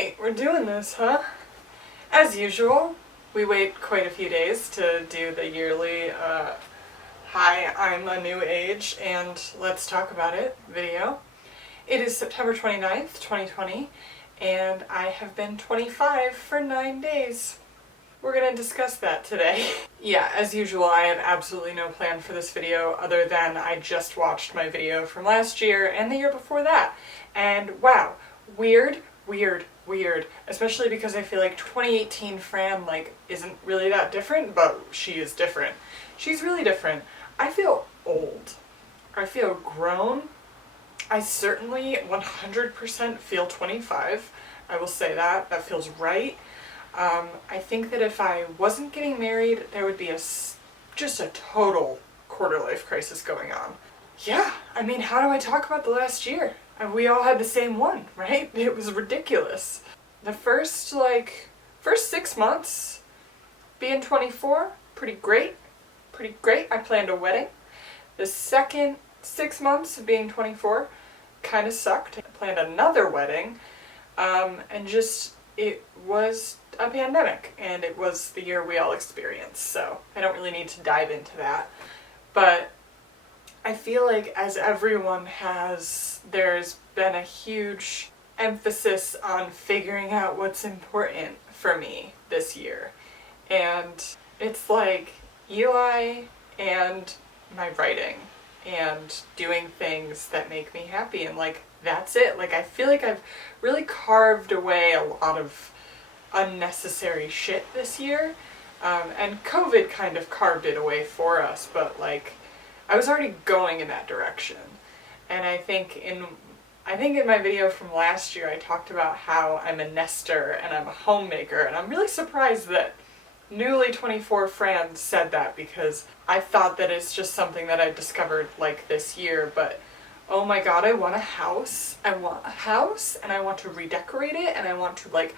Alright, we're doing this, huh? As usual, we wait quite a few days to do the yearly, hi, I'm a new age and let's talk about it video. It is September 29th, 2020, and I have been 25 for 9 days. We're gonna discuss that today. Yeah, as usual, I have absolutely no plan for this video other than I just watched my video from last year and the year before that. And wow, weird. Especially because I feel like 2018 Fran, isn't really that different, but she is different. She's really different. I feel old. I feel grown. I certainly 100% feel 25. I will say that. That feels right. I think that if I wasn't getting married, there would be just a total quarter life crisis going on. Yeah, I mean, how do I talk about the last year? We all had the same one, right? It was ridiculous. The first 6 months being 24, pretty great. I planned a wedding. The second 6 months of being 24 kind of sucked. I planned another wedding, and it was a pandemic, and it was the year we all experienced, so I don't really need to dive into that. But I feel like as everyone has, there's been a huge emphasis on figuring out what's important for me this year. And it's like Eli and my writing and doing things that make me happy, and that's it. I feel like I've really carved away a lot of unnecessary shit this year, and COVID kind of carved it away for us, but I was already going in that direction. And I think in my video from last year I talked about how I'm a nester and I'm a homemaker, and I'm really surprised that newly 24 Fran said that, because I thought that it's just something that I discovered this year, but oh my god, I want a house. I want a house, and I want to redecorate it, and I want to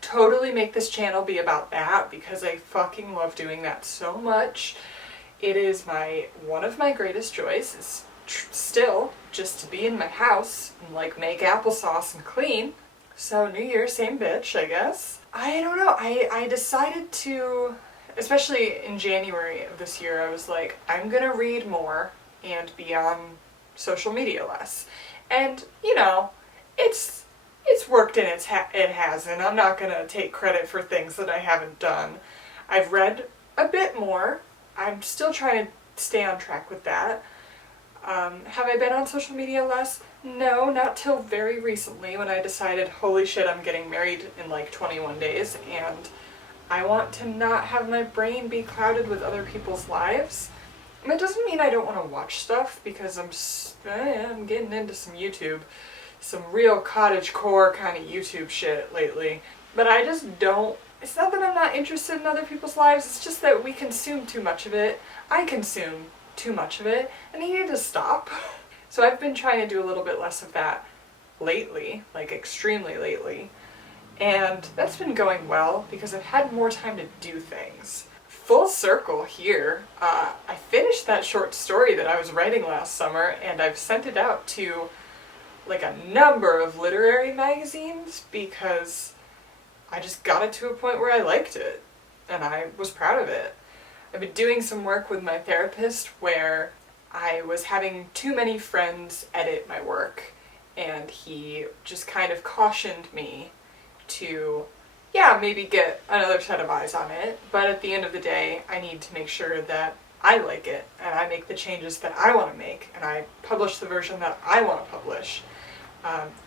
totally make this channel be about that, because I fucking love doing that so much. It is one of my greatest joys is still just to be in my house and make applesauce and clean. So New Year, same bitch, I guess. I don't know, I decided to, especially in January of this year, I was like, I'm gonna read more and be on social media less. And, it's worked and it hasn't. I'm not gonna take credit for things that I haven't done. I've read a bit more. I'm still trying to stay on track with that. Have I been on social media less? No, not till very recently, when I decided, holy shit, I'm getting married in 21 days, and I want to not have my brain be clouded with other people's lives. And that doesn't mean I don't want to watch stuff, because I'm getting into some YouTube, some real cottagecore kind of YouTube shit lately. But I just don't. It's not that I'm not interested in other people's lives, it's just that we consume too much of it. I consume too much of it, and I need to stop. So I've been trying to do a little bit less of that lately, extremely lately. And that's been going well, because I've had more time to do things. Full circle here, I finished that short story that I was writing last summer, and I've sent it out to a number of literary magazines, because I just got it to a point where I liked it, and I was proud of it. I've been doing some work with my therapist where I was having too many friends edit my work, and he just kind of cautioned me to, maybe get another set of eyes on it, but at the end of the day, I need to make sure that I like it, and I make the changes that I want to make, and I publish the version that I want to publish.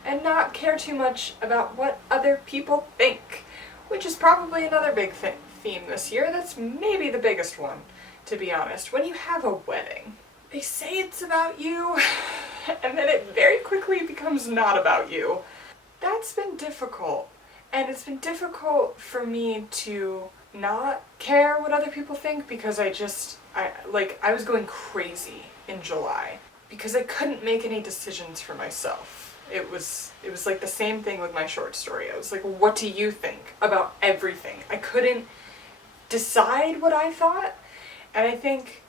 And not care too much about what other people think, which is probably another big theme this year. That's maybe the biggest one, to be honest. When you have a wedding, they say it's about you, and then it very quickly becomes not about you. That's been difficult, and it's been difficult for me to not care what other people think, because I was going crazy in July, because I couldn't make any decisions for myself. It was the same thing with my short story. I was like, what do you think about everything? I couldn't decide what I thought, and I think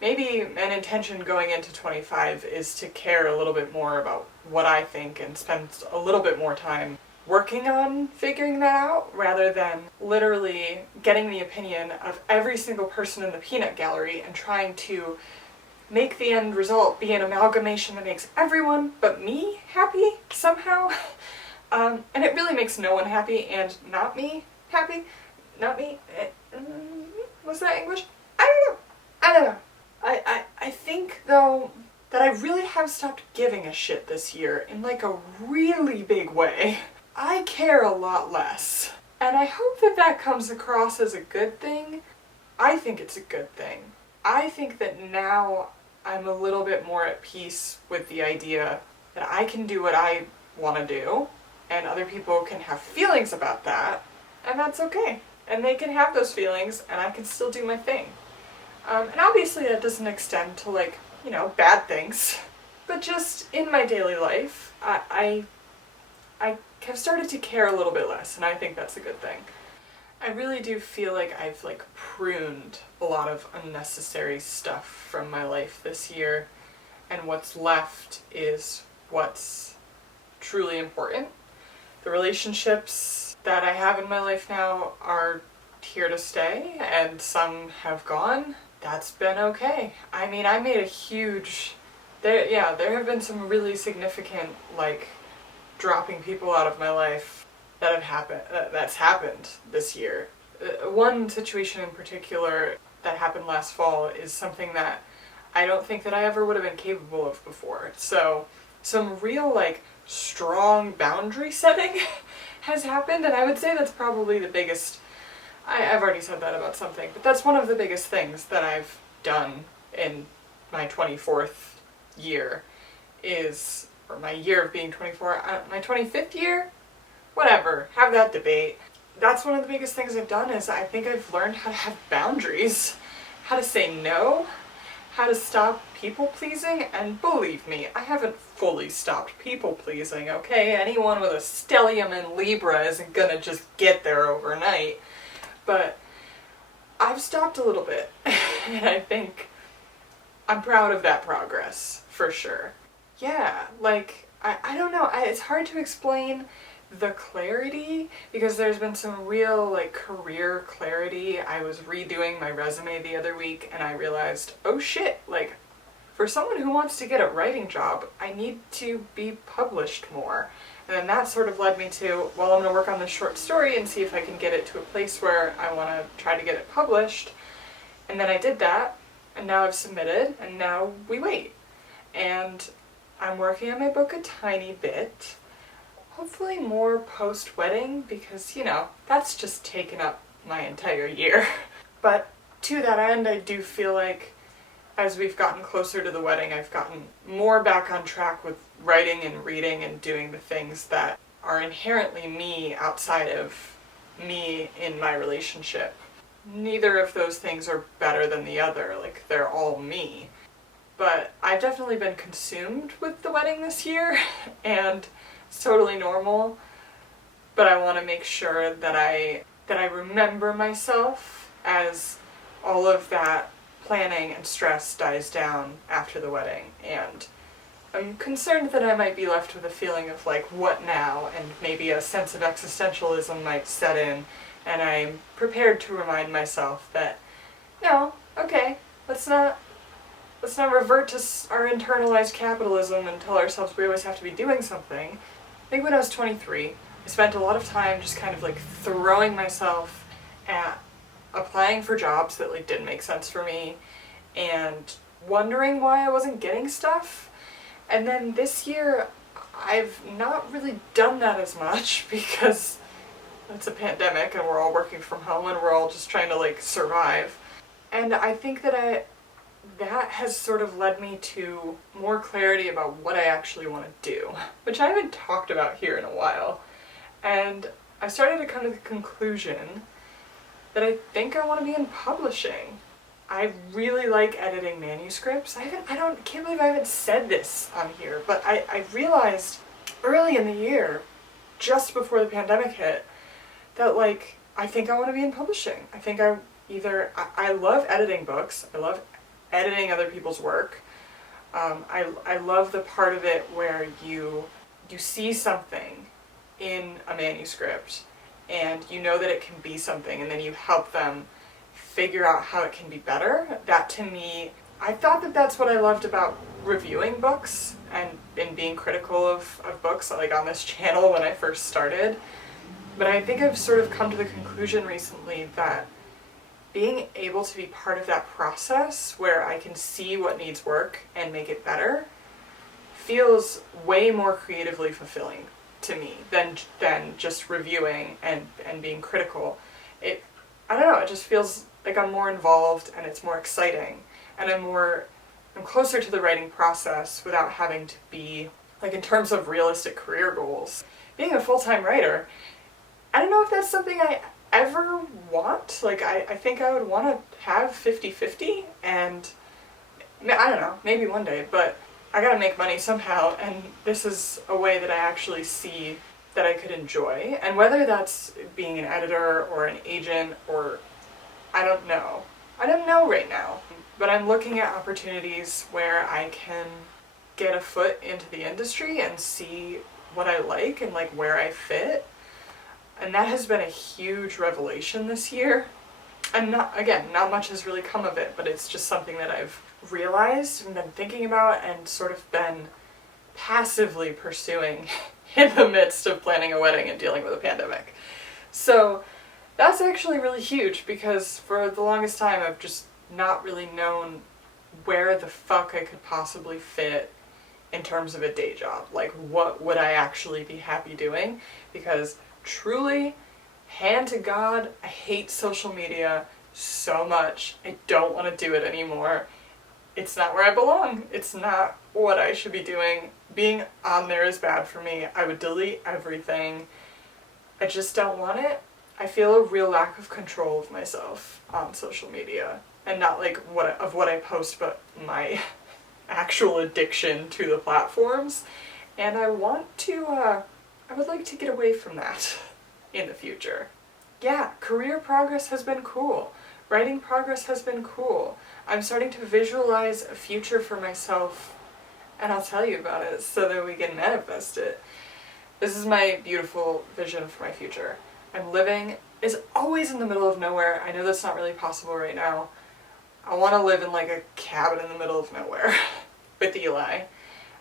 maybe an intention going into 25 is to care a little bit more about what I think and spend a little bit more time working on figuring that out rather than literally getting the opinion of every single person in the peanut gallery and trying to make the end result be an amalgamation that makes everyone but me happy somehow. And it really makes no one happy, and not me happy. Not me. Was that English? I don't know. I think, though, that I really have stopped giving a shit this year in like a really big way. I care a lot less. And I hope that that comes across as a good thing. I think it's a good thing. I think that now I'm a little bit more at peace with the idea that I can do what I want to do, and other people can have feelings about that, and that's okay. And they can have those feelings, and I can still do my thing. And obviously that doesn't extend to, like, you know, bad things. But just in my daily life, I have started to care a little bit less, and I think that's a good thing. I really do feel like I've, like, pruned a lot of unnecessary stuff from my life this year, and what's left is what's truly important. The relationships that I have in my life now are here to stay, and some have gone. That's been okay. I mean, I made a huge... there have been some really significant, like, dropping people out of my life that have happened, that's happened this year. One situation in particular that happened last fall is something that I don't think that I ever would have been capable of before. So, some real, like, strong boundary setting has happened, and I would say that's probably the biggest... I've already said that about something, but that's one of the biggest things that I've done in my 24th year is, or my year of being 24, my 25th year? Whatever, have that debate. That's one of the biggest things I've done is I think I've learned how to have boundaries, how to say no, how to stop people pleasing, and believe me, I haven't fully stopped people pleasing, okay? Anyone with a stellium in Libra isn't gonna just get there overnight. But I've stopped a little bit, and I think I'm proud of that progress, for sure. Yeah, like, I don't know, it's hard to explain the clarity, because there's been some real, like, career clarity. I was redoing my resume the other week, and I realized, oh shit, like, for someone who wants to get a writing job, I need to be published more. And then that sort of led me to, well, I'm going to work on this short story and see if I can get it to a place where I want to try to get it published. And then I did that, and now I've submitted, and now we wait. And I'm working on my book a tiny bit. Hopefully more post-wedding, because, you know, that's just taken up my entire year. But to that end, I do feel like as we've gotten closer to the wedding, I've gotten more back on track with writing and reading and doing the things that are inherently me outside of me in my relationship. Neither of those things are better than the other, like, they're all me. But I've definitely been consumed with the wedding this year, and it's totally normal, but I want to make sure that I remember myself as all of that planning and stress dies down after the wedding, and I'm concerned that I might be left with a feeling of, like, what now, and maybe a sense of existentialism might set in, and I'm prepared to remind myself that, no, okay, let's not revert to our internalized capitalism and tell ourselves we always have to be doing something. I think when I was 23, I spent a lot of time just kind of, like, throwing myself at applying for jobs that, like, didn't make sense for me, and wondering why I wasn't getting stuff. And then this year, I've not really done that as much because it's a pandemic and we're all working from home and we're all just trying to, like, survive. And I think that that has sort of led me to more clarity about what I actually want to do, which I haven't talked about here in a while. And I started to come to the conclusion that I think I want to be in publishing. I really like editing manuscripts. Can't believe I haven't said this on here, but I realized early in the year, just before the pandemic hit, that, like, I think I want to be in publishing. I think I love editing books. I love editing other people's work. I love the part of it where you see something in a manuscript and you know that it can be something, and then you help them figure out how it can be better. That to me, I thought that that's what I loved about reviewing books and being critical of books, like on this channel when I first started. But I think I've sort of come to the conclusion recently that being able to be part of that process where I can see what needs work and make it better feels way more creatively fulfilling to me than just reviewing and being critical. I don't know, it just feels like I'm more involved and it's more exciting, and I'm closer to the writing process without having to be, like, in terms of realistic career goals. Being a full-time writer, I don't know if that's something I ever want. Like, I think I would want to have 50-50, and I don't know, maybe one day, but I gotta make money somehow, and this is a way that I actually see that I could enjoy. And whether that's being an editor or an agent or I don't know. I don't know right now. But I'm looking at opportunities where I can get a foot into the industry and see what I like and like where I fit. And that has been a huge revelation this year. And not much has really come of it, but it's just something that I've realized and been thinking about and sort of been passively pursuing in the midst of planning a wedding and dealing with a pandemic. So that's actually really huge, because for the longest time I've just not really known where the fuck I could possibly fit in terms of a day job. Like, what would I actually be happy doing? Because truly, hand to God, I hate social media so much. I don't want to do it anymore. It's not where I belong. It's not what I should be doing. Being on there is bad for me. I would delete everything. I just don't want it. I feel a real lack of control of myself on social media. And not like what I post, but my actual addiction to the platforms. And I want to, I would like to get away from that in the future. Yeah, career progress has been cool. Writing progress has been cool. I'm starting to visualize a future for myself, and I'll tell you about it so that we can manifest it. This is my beautiful vision for my future. I'm living is always in the middle of nowhere. I know that's not really possible right now. I want to live in like a cabin in the middle of nowhere with Eli.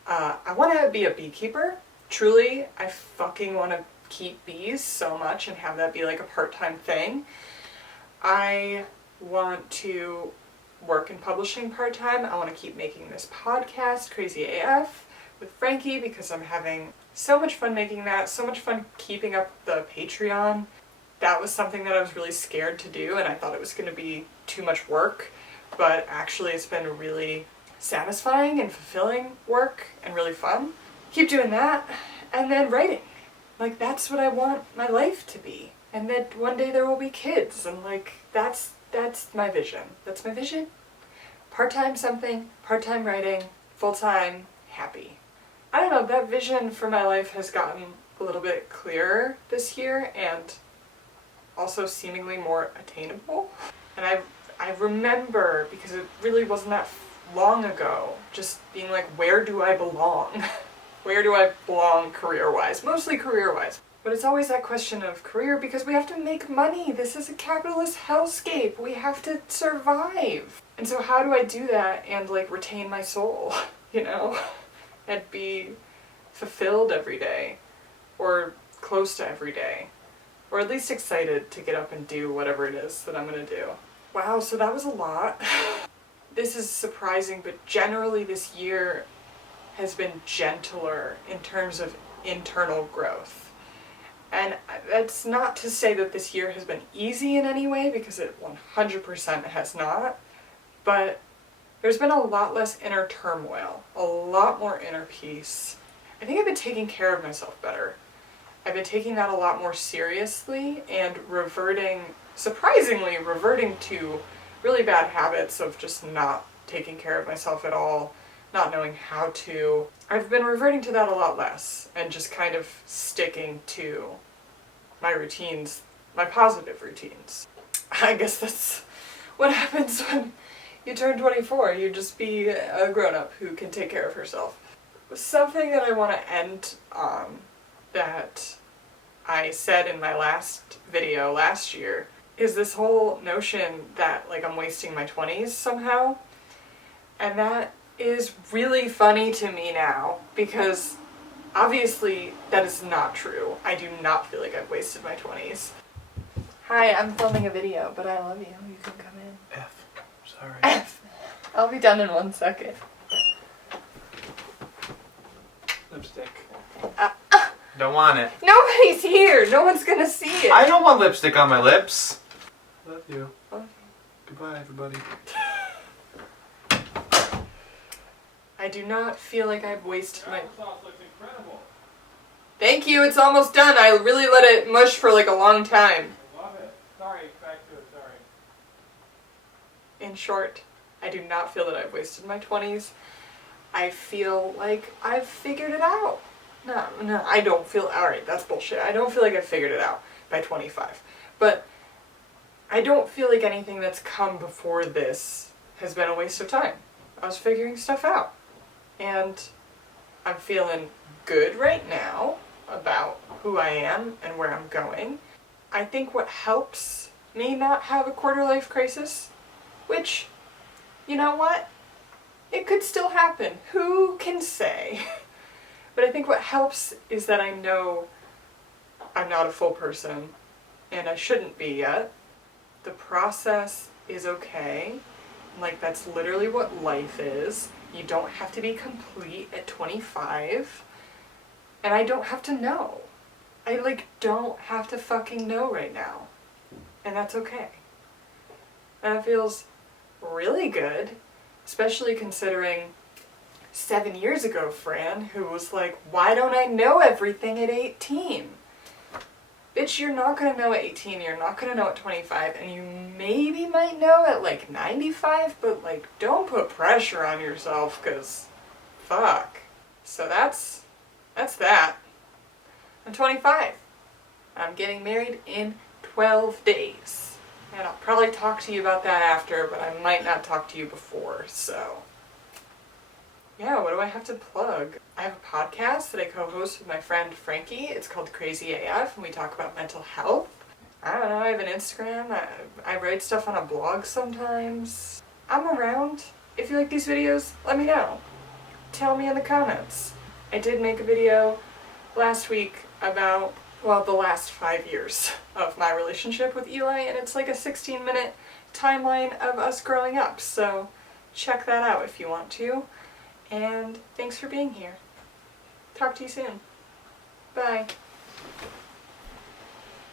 I want to be a beekeeper. Truly, I fucking want to keep bees so much and have that be like a part-time thing. I want to work in publishing part-time. I want to keep making this podcast, Crazy AF, with Frankie, because I'm having so much fun making that, so much fun keeping up the Patreon. That was something that I was really scared to do, and I thought it was going to be too much work, but actually it's been really satisfying and fulfilling work and really fun. Keep doing that, and then writing. Like, that's what I want my life to be. And then one day there will be kids, and like, that's my vision. That's my vision. Part-time something, part-time writing, full-time, happy. I don't know, that vision for my life has gotten a little bit clearer this year, and also seemingly more attainable. And I remember, because it really wasn't that long ago, just being like, where do I belong? Where do I belong career-wise? Mostly career-wise. But it's always that question of career, because we have to make money. This is a capitalist hellscape. We have to survive. And so how do I do that and like retain my soul, you know? And be fulfilled every day, or close to every day, or at least excited to get up and do whatever it is that I'm gonna do. Wow, so that was a lot. This is surprising, but generally this year has been gentler in terms of internal growth. And that's not to say that this year has been easy in any way, because it 100% has not, but there's been a lot less inner turmoil, a lot more inner peace. I think I've been taking care of myself better. I've been taking that a lot more seriously and surprisingly reverting to really bad habits of just not taking care of myself at all, not knowing how to. I've been reverting to that a lot less and just kind of sticking to my routines, my positive routines. I guess that's what happens when you turn 24. You just be a grown-up who can take care of herself. Something that I want to end on that I said in my last video last year is this whole notion that like I'm wasting my 20s somehow. And that is really funny to me now because obviously that is not true. I do not feel like I've wasted my 20s. Hi, I'm filming a video, but I love you. You can come in. F. Sorry. F. I'll be done in 1 second. Lipstick. Don't want it. Nobody's here. No one's gonna see it. I don't want lipstick on my lips. Love you. Love you. Goodbye, everybody. I do not feel like I've wasted my... Applesauce looks incredible. Thank you, it's almost done. I really let it mush for like a long time. Love it. Sorry, back to it, sorry. In short, I do not feel that I've wasted my 20s. I feel like I've figured it out. No, I don't feel... Alright, that's bullshit. I don't feel like I've figured it out by 25. But I don't feel like anything that's come before this has been a waste of time. I was figuring stuff out. And I'm feeling good right now about who I am and where I'm going. I think what helps me not have a quarter-life crisis, which, you know what? It could still happen. Who can say? But I think what helps is that I know I'm not a full person, and I shouldn't be yet. The process is okay. Like, that's literally what life is. You don't have to be complete at 25. And I don't have to know. I, like, don't have to fucking know right now. And that's okay. And it feels really good, especially considering 7 years ago, Fran, who was like, why don't I know everything at 18? Bitch, you're not gonna know at 18, you're not gonna know at 25, and you maybe might know at like 95, but like, don't put pressure on yourself, cause fuck. So that's that. I'm 25. I'm getting married in 12 days. And I'll probably talk to you about that after, but I might not talk to you before, so. Yeah, what do I have to plug? I have a podcast that I co-host with my friend Frankie. It's called Crazy AF, and we talk about mental health. I don't know, I have an Instagram. I write stuff on a blog sometimes. I'm around. If you like these videos, let me know. Tell me in the comments. I did make a video last week about, well, the last 5 years of my relationship with Eli, and it's like a 16-minute timeline of us growing up, so check that out if you want to. And thanks for being here. Talk to you soon. Bye.